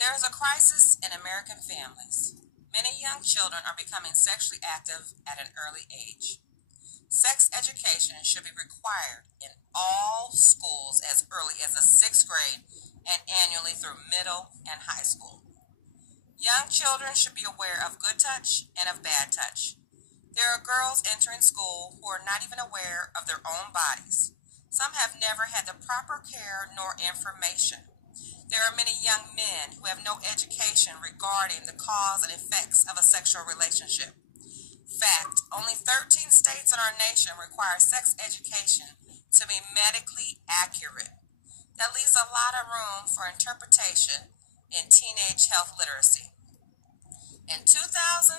There is a crisis in American families. Many young children are becoming sexually active at an early age. Sex education should be required in all schools as early as the sixth grade and annually through middle and high school. Young children should be aware of good touch and of bad touch. There are girls entering school who are not even aware of their own bodies. Some have never had the proper care nor information. There are many young men who have no education regarding the cause and effects of a sexual relationship. Fact, only 13 states in our nation require sex education to be medically accurate. That leaves a lot of room for interpretation in teenage health literacy. In 2016,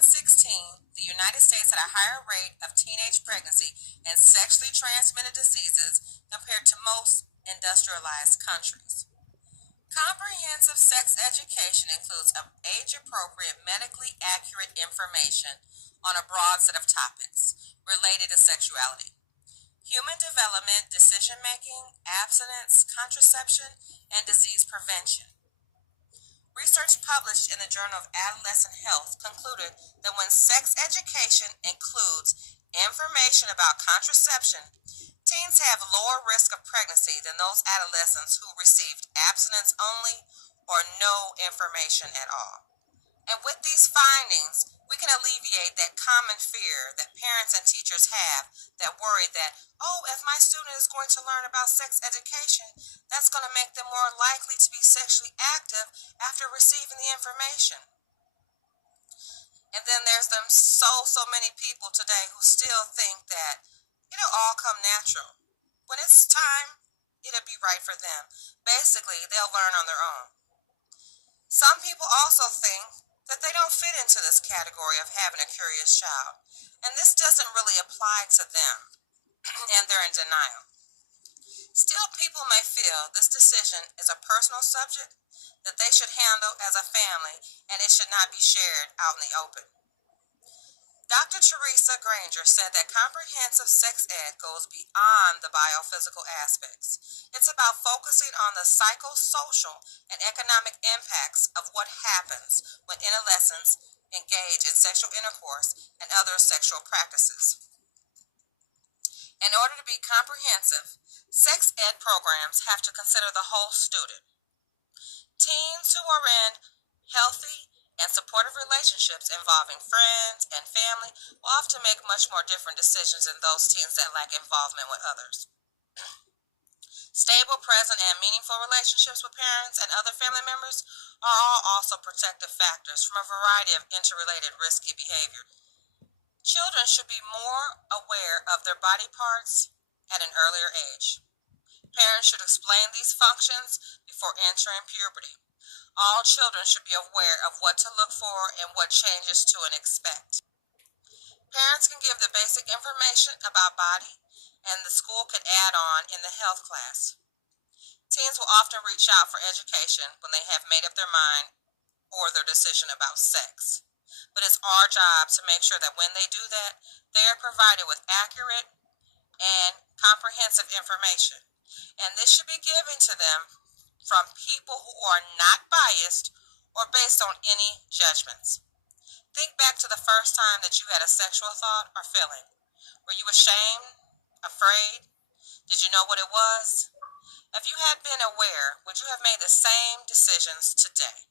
the United States had a higher rate of teenage pregnancy and sexually transmitted diseases compared to most industrialized countries. Comprehensive sex education includes age-appropriate, medically accurate information on a broad set of topics related to sexuality, human development, decision-making, abstinence, contraception, and disease prevention. Research published in the Journal of Adolescent Health concluded that when sex education includes information about contraception, teens have lower risk of pregnancy than those adolescents who received abstinence only or no information at all. And with these findings, we can alleviate that common fear that parents and teachers have, that worry that, oh, if my student is going to learn about sex education, that's going to make them more likely to be sexually active after receiving the information. And then there's so many people today who still think that it'll all come natural. When it's time, it'll be right for them. Basically, they'll learn on their own. Some people also think that they don't fit into this category of having a curious child, and this doesn't really apply to them, and they're in denial. Still, people may feel this decision is a personal subject that they should handle as a family, and it should not be shared out in the open. Dr. Teresa Granger said that comprehensive sex ed goes beyond the biophysical aspects. It's about focusing on the psychosocial and economic impacts of what happens when adolescents engage in sexual intercourse and other sexual practices. In order to be comprehensive, sex ed programs have to consider the whole student. Teens who are in healthy and supportive relationships involving friends and family will often make much more different decisions than those teens that lack involvement with others. Stable, present, and meaningful relationships with parents and other family members are all also protective factors from a variety of interrelated risky behavior. Children should be more aware of their body parts at an earlier age. Parents should explain these functions before entering puberty. All children should be aware of what to look for and what changes to expect. Parents can give the basic information about body, and the school can add on in the health class. Teens will often reach out for education when they have made up their mind or their decision about sex. But it's our job to make sure that when they do that, they are provided with accurate and comprehensive information. And this should be given to them from people who are not biased or based on any judgments. Think back to the first time that you had a sexual thought or feeling. Were you ashamed? Afraid? Did you know what it was? If you had been aware, would you have made the same decisions today?